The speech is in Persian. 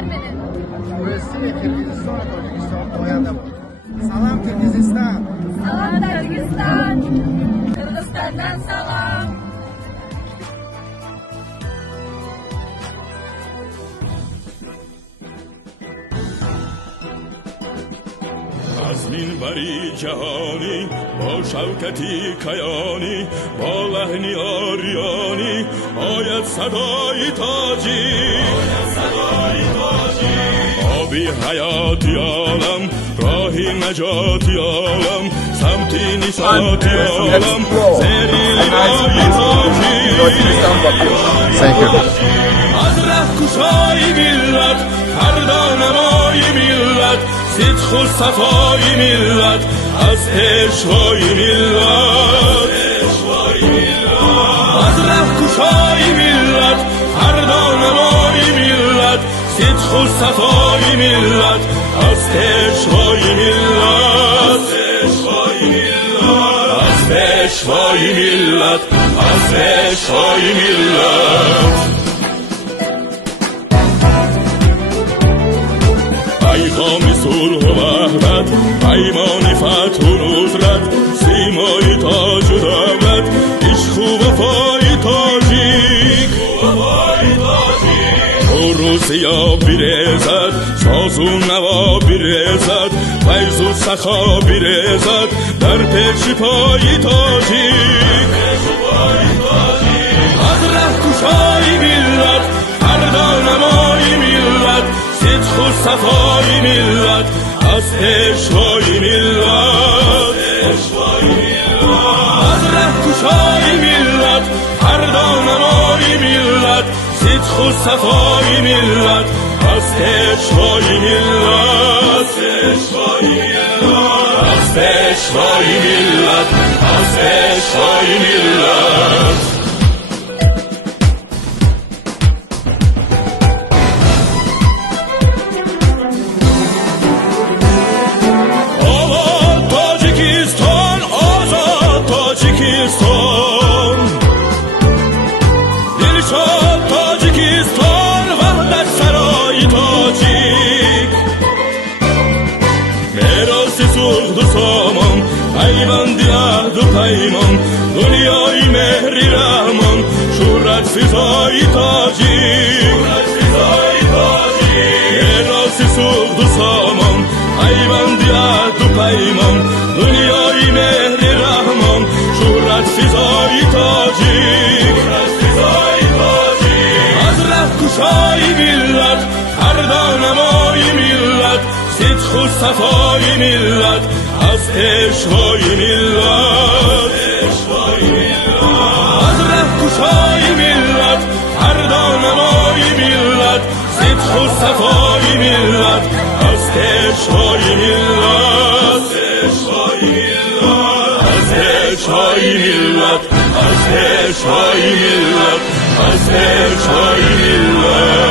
بفرمایید. روسیه، کیرگیزستان، تاجیکستان آینده بود. سلام کیرگیزستان. سلام تاجیکستان. قرغیزستانdan سلام. از منبری جهانی با شوکتی کیانی با لحنی آریانی آید صدای تاجی آبی حیاتی عالم راهی نجاتی عالم سمتی نساتی عالم زیری لای تاجی از ره کشای ملت فردا نمای ملت صدق و صفای ملت از پیشوای ملت از ره کشای ملت فردا نمای ملت صدق و صفای ملت از پیشوای ملت از پیشوای ملت از پیشوای ملت پیغام صلح و وحدت پیمان فتح و نصرت سیمای تاج و دولت عشق و وفای تاجیک و سیا بیرزد ساز و نوا بیرزد فیض و سخا بیرزد در پیش پای تاجیک از ره کشای ملت فردا نمای ملت صدق و صفای ملت از پیشوای ملت از ره کشای ملت فردا نمای ملت صدق و صفای ملت از پیشوای ملت از پیشوای ملت از پیشوای ملت دلشاد تاجیکستان وحدت سرای تاجیک میراث صلح و سامان پیوند عهد و پیمان دنیای مهری رحمان شهرت فضای تاجیک میراث صلح و سامان پیوند عهد و پیمان دنیای مهری رحمان شهرت فضای تاجیک از ره کشای ملت فردا نمای ملت صدق و صفای ملت از پیشوای ملت از ره کشای ملت فردا نمای ملت صدق و صفای ملت از پیشوای ملت از پیشوای ملت از پیشوای ملت از پیشوای ملت